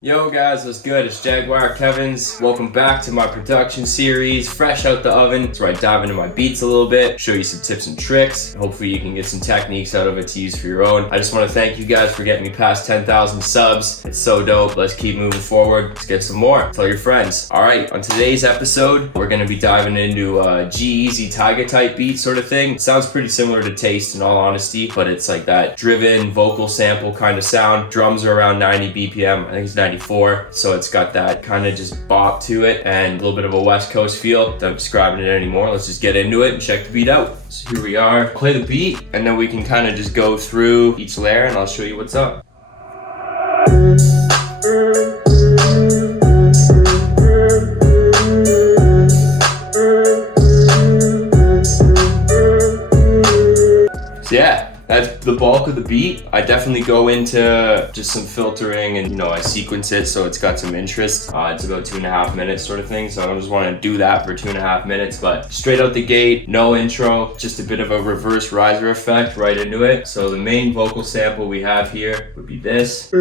Yo guys, what's good? It's Jaguar Kevin's. Welcome back to my production series, fresh out the oven. It's where I dive into my beats a little bit, show you some tips and tricks. Hopefully you can get some techniques out of it to use for your own. I just want to thank you guys for getting me past 10,000 subs. It's so dope. Let's keep moving forward. Let's get some more. Tell your friends. All right, on today's episode, we're going to be diving into a G-EAZY TYGA type beat sort of thing. It sounds pretty similar to Taste in all honesty, but it's like that driven vocal sample kind of sound. Drums are around 90 BPM. I think it's 94, so it's got that kind of just bop to it and a little bit of a West Coast feel. Not describing it anymore. Let's just get into it and check the beat out. So here we are. Play the beat and then we can kind of just go through each layer and I'll show you what's up. So yeah, that's the bulk of the beat. I definitely go into just some filtering and, I sequence it so it's got some interest. It's about 2.5 minutes sort of thing. So I just want to do that for 2.5 minutes, but straight out the gate, no intro, just a bit of a reverse riser effect right into it. So the main vocal sample we have here would be this.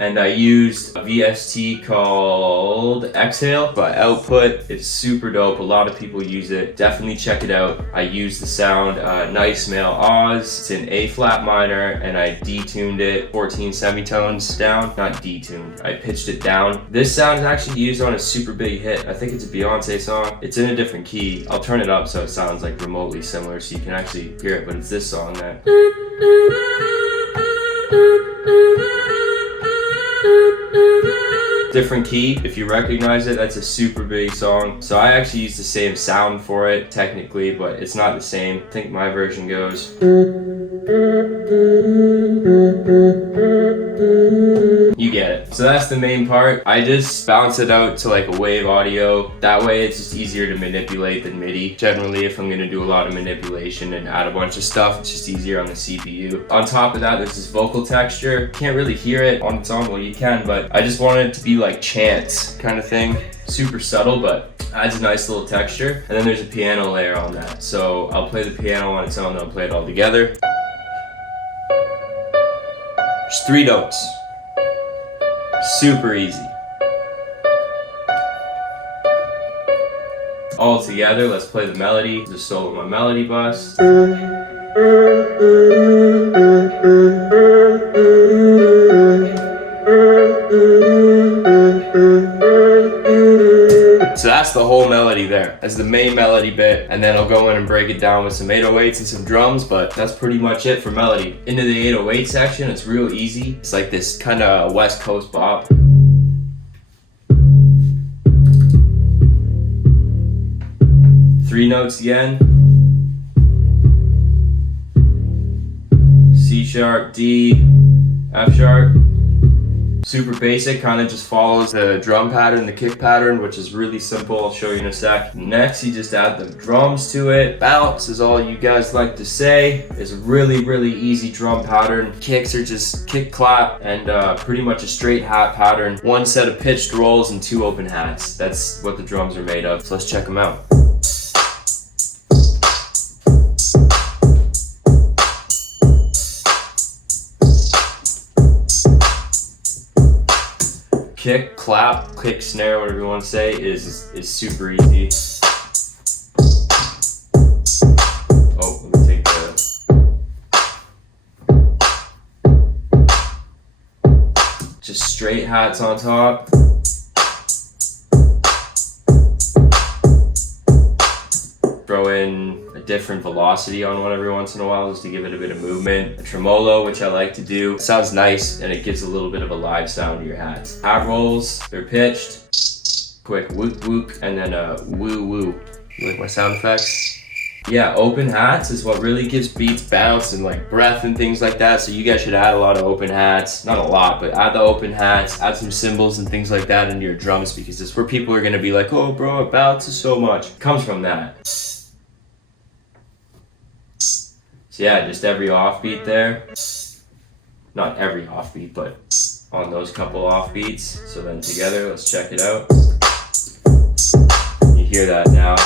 And I used a VST called Exhale by Output. It's super dope. A lot of people use it. Definitely check it out. I used the sound Nice Male Oz. It's in A flat minor and I detuned it 14 semitones down. Not detuned, I pitched it down. This sound is actually used on a super big hit. I think it's a Beyonce song. It's in a different key. I'll turn it up so it sounds like remotely similar so you can actually hear it, but it's this song that. Different key, if you recognize it, that's a super big song. So I actually use the same sound for it technically, but it's not the same. I think my version goes. You get it. So that's the main part. I just bounce it out to like a wave audio. That way it's just easier to manipulate than MIDI. Generally, if I'm gonna do a lot of manipulation and add a bunch of stuff, it's just easier on the CPU. On top of that, there's this vocal texture. Can't really hear it on its own. Well, you can, but I just wanted it to be like chants kind of thing. Super subtle, but adds a nice little texture. And then there's a piano layer on that. So I'll play the piano on its own, then I'll play it all together. There's 3 notes. Super easy. All together, let's play the melody. Just solo my melody bus. So that's the whole melody there. That's the main melody bit, and then I'll go in and break it down with some 808s and some drums, but that's pretty much it for melody. Into the 808 section, it's real easy. It's like this kind of West Coast bop. Three notes again. C sharp, D, F sharp. Super basic, kind of just follows the drum pattern, the kick pattern, which is really simple. I'll show you in a sec. Next, you just add the drums to it. Bounce is all you guys like to say. It's a really, really easy drum pattern. Kicks are just kick, clap, and pretty much a straight hat pattern. 1 set of pitched rolls and 2 open hats. That's what the drums are made of. So let's check them out. Kick, clap, kick, snare, whatever you want to say, is super easy. Oh, let me take just straight hats on top. Throw in a different velocity on one every once in a while just to give it a bit of movement. A tremolo, which I like to do. It sounds nice and it gives a little bit of a live sound to your hats. Hat rolls, they're pitched. Quick whoop whoop and then a woo woo. You like my sound effects? Yeah, open hats is what really gives beats bounce and like breath and things like that. So you guys should add a lot of open hats. Not a lot, but add the open hats, add some cymbals and things like that into your drums because it's where people are gonna be like, oh bro, it bounces so much. It comes from that. So yeah, just every offbeat there. Not every offbeat, but on those couple offbeats. So then together, let's check it out. You hear that now.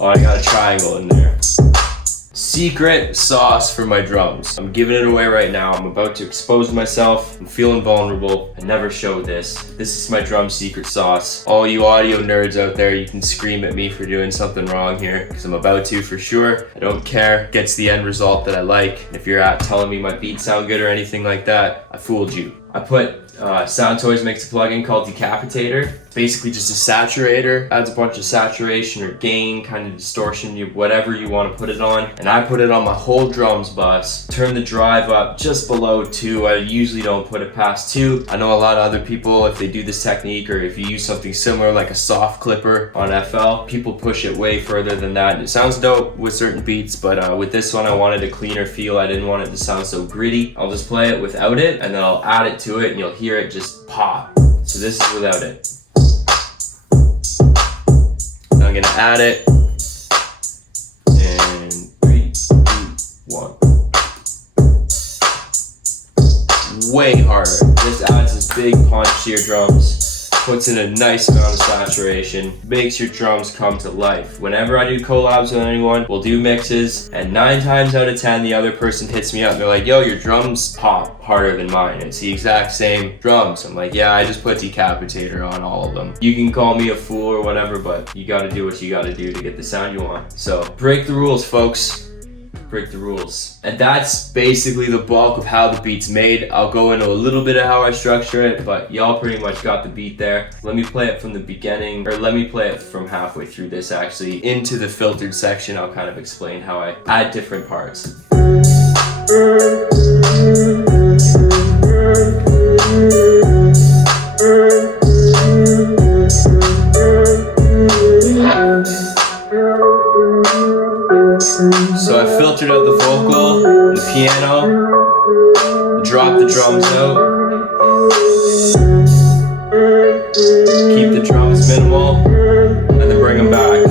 Oh, I got a triangle in there. Secret sauce for my drums. I'm giving it away right now. I'm about to expose myself. I'm feeling vulnerable. I never showed this. This is my drum secret sauce. All you audio nerds out there, you can scream at me for doing something wrong here, because I'm about to for sure. I don't care. Gets the end result that I like. If you're out telling me my beats sound good or anything like that, I fooled you. I put Sound Toys makes a plugin called Decapitator. It's basically just a saturator, adds a bunch of saturation or gain, kind of distortion, whatever you want to put it on. And I put it on my whole drums bus, turn the drive up just below 2. I usually don't put it past 2. I know a lot of other people, if they do this technique or if you use something similar like a soft clipper on FL, people push it way further than that. It sounds dope with certain beats, but with this one I wanted a cleaner feel. I didn't want it to sound so gritty. I'll just play it without it and then I'll add it to it and you'll hear it just pop. So this is without it. Now I'm gonna add it in 3, 2, 1. Way harder. This adds this big punch to your drums, puts in a nice amount of saturation, makes your drums come to life. Whenever I do collabs with anyone, we'll do mixes, and 9 times out of 10 the other person hits me up and they're like, yo, your drums pop harder than mine. It's the exact same drums. I'm like, yeah, I just put Decapitator on all of them. You can call me a fool or whatever, but you gotta do what you gotta do to get the sound you want. So break the rules, folks. Break the rules. And that's basically the bulk of how the beat's made. I'll go into a little bit of how I structure it, but y'all pretty much got the beat there. Let me play it from the beginning, or let me play it from halfway through this actually. Into the filtered section, I'll kind of explain how I add different parts. So I filtered out the vocal, the piano, drop the drums out, keep the drums minimal, and then bring them back.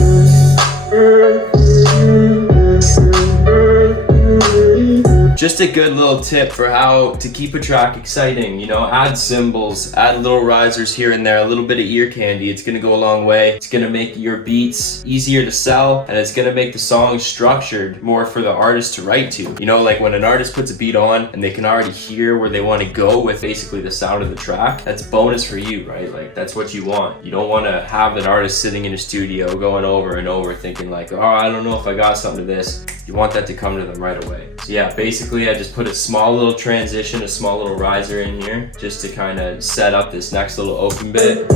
Just a good little tip for how to keep a track exciting, you know, add cymbals, add little risers here and there, a little bit of ear candy. It's gonna go a long way. It's gonna make your beats easier to sell, and it's gonna make the song structured more for the artist to write to. You know, like when an artist puts a beat on and they can already hear where they wanna go with basically the sound of the track, that's bonus for you, right? Like that's what you want. You don't wanna have an artist sitting in a studio going over and over thinking like, oh, I don't know if I got something to this. You want that to come to them right away. So yeah, basically I just put a small little transition, a small little riser in here just to kind of set up this next little open bit. So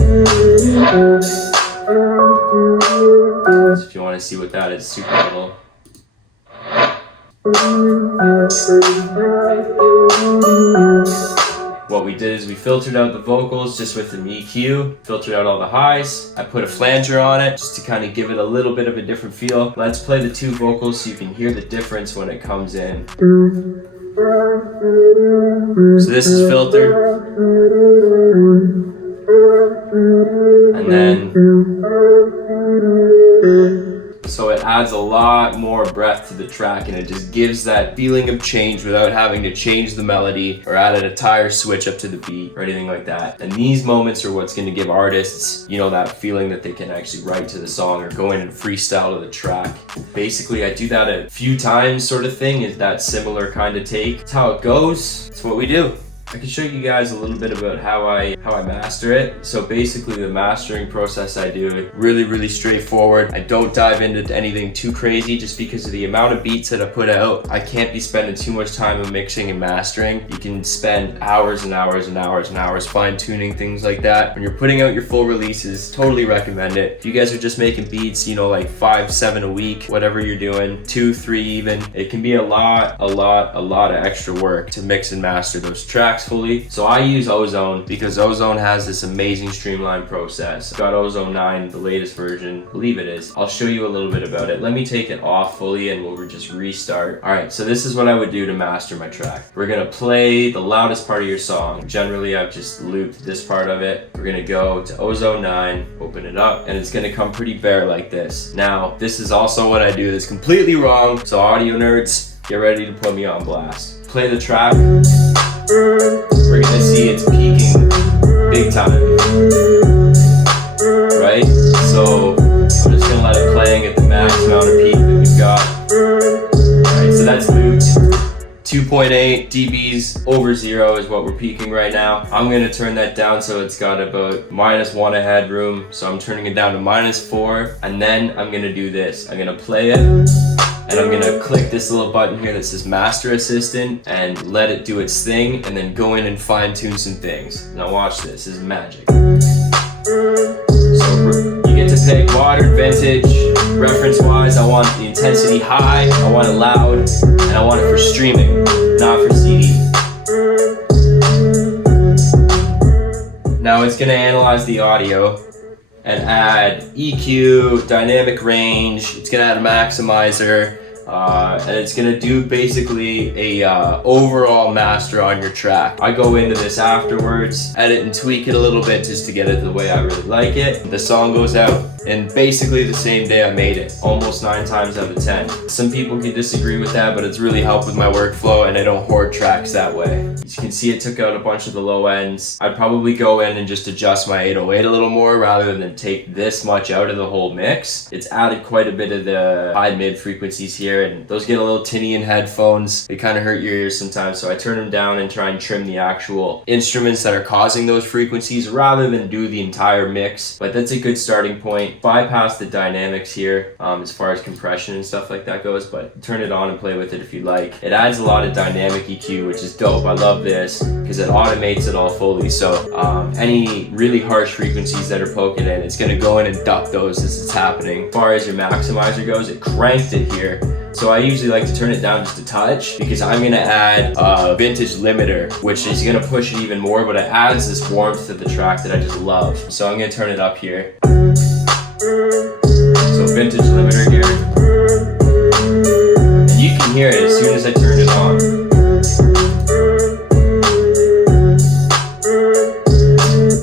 if you want to see what that is, super little. What we did is we filtered out the vocals just with an EQ, filtered out all the highs. I put a flanger on it just to kind of give it a little bit of a different feel. Let's play the 2 vocals so you can hear the difference when it comes in. So this is filtered. And then, so it adds a lot more breath to the track and it just gives that feeling of change without having to change the melody or add an entire switch up to the beat or anything like that. And these moments are what's going to give artists, you know, that feeling that they can actually write to the song or go in and freestyle to the track. Basically, I do that a few times sort of thing, is that similar kind of take. It's how it goes. It's what we do. I can show you guys a little bit about how I master it. So basically the mastering process I do, really straightforward. I don't dive into anything too crazy just because of the amount of beats that I put out. I can't be spending too much time on mixing and mastering. You can spend hours and hours and hours and hours fine-tuning things like that. When you're putting out your full releases, totally recommend it. If you guys are just making beats, you know, like 5, 7 a week, whatever you're doing, 2, 3 even, it can be a lot of extra work to mix and master those tracks fully. So I use Ozone because Ozone has this amazing streamlined process. I've got Ozone 9, the latest version, I believe it is. I'll show you a little bit about it. Let me take it off fully and we'll just restart. All right, so this is what I would do to master my track. We're gonna play the loudest part of your song. Generally, I've just looped this part of it. We're gonna go to Ozone 9, open it up, and it's gonna come pretty bare like this. Now, this is also what I do that's completely wrong, so audio nerds, get ready to put me on blast. Play the track. We're gonna see it's peaking big time, right? So I'm just gonna let it play and get the max amount of peak that we've got. heads looped. 2.8 dBs over 0 is what we're peaking right now. I'm gonna turn that down so it's got about -1 of headroom. So I'm turning it down to -4, and then I'm gonna do this. I'm gonna play it, and I'm gonna click this little button here that says Master Assistant and let it do its thing, and then go in and fine tune some things. Now watch this is magic. So you get to pick modern, vintage. Reference wise, I want the intensity high, I want it loud, and I want it for streaming, not for CD. Now it's gonna analyze the audio and add EQ, dynamic range, it's gonna add a maximizer, and it's gonna do basically a overall master on your track. I go into this afterwards, edit and tweak it a little bit just to get it the way I really like it. The song goes out, and basically the same day I made it, almost 9 times out of 10. Some people could disagree with that, but it's really helped with my workflow, and I don't hoard tracks that way. As you can see, it took out a bunch of the low ends. I'd probably go in and just adjust my 808 a little more rather than take this much out of the whole mix. It's added quite a bit of the high mid frequencies here, and those get a little tinny in headphones. They kind of hurt your ears sometimes, so I turn them down and try and trim the actual instruments that are causing those frequencies rather than do the entire mix. But that's a good starting point. Bypass the dynamics here as far as compression and stuff like that goes, but turn it on and play with it if you like. It adds a lot of dynamic EQ, which is dope. I love this because it automates it all fully. So any really harsh frequencies that are poking in, it's gonna go in and duck those as it's happening. As far as your maximizer goes, it cranked it here. So I usually like to turn it down just a touch because I'm gonna add a vintage limiter, which is gonna push it even more, but it adds this warmth to the track that I just love. So I'm gonna turn it up here. So vintage limiter here. And you can hear it as soon as I turn it on.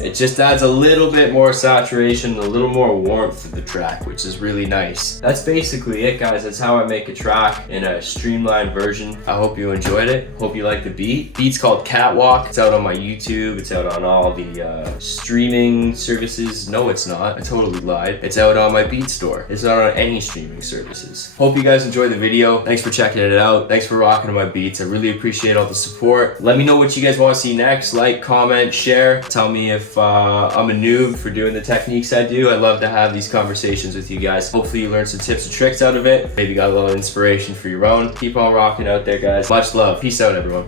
It just adds a little bit more saturation, a little more warmth to the track, which is really nice. That's basically it, guys. That's how I make a track in a streamlined version. I hope you enjoyed it. Hope you like the beat. Beat's called Catwalk. It's out on my YouTube. It's out on all the streaming services. No, it's not. I totally lied. It's out on my Beat store. It's not on any streaming services. Hope you guys enjoyed the video. Thanks for checking it out. Thanks for rocking to my beats. I really appreciate all the support. Let me know what you guys want to see next. Like, comment, share. Tell me if I'm a noob for doing the techniques I do. I love to have these conversations with you guys. Hopefully you learned some tips and tricks out of it. Maybe got a little inspiration for your own. Keep on rocking out there, guys. Much love. Peace out, everyone.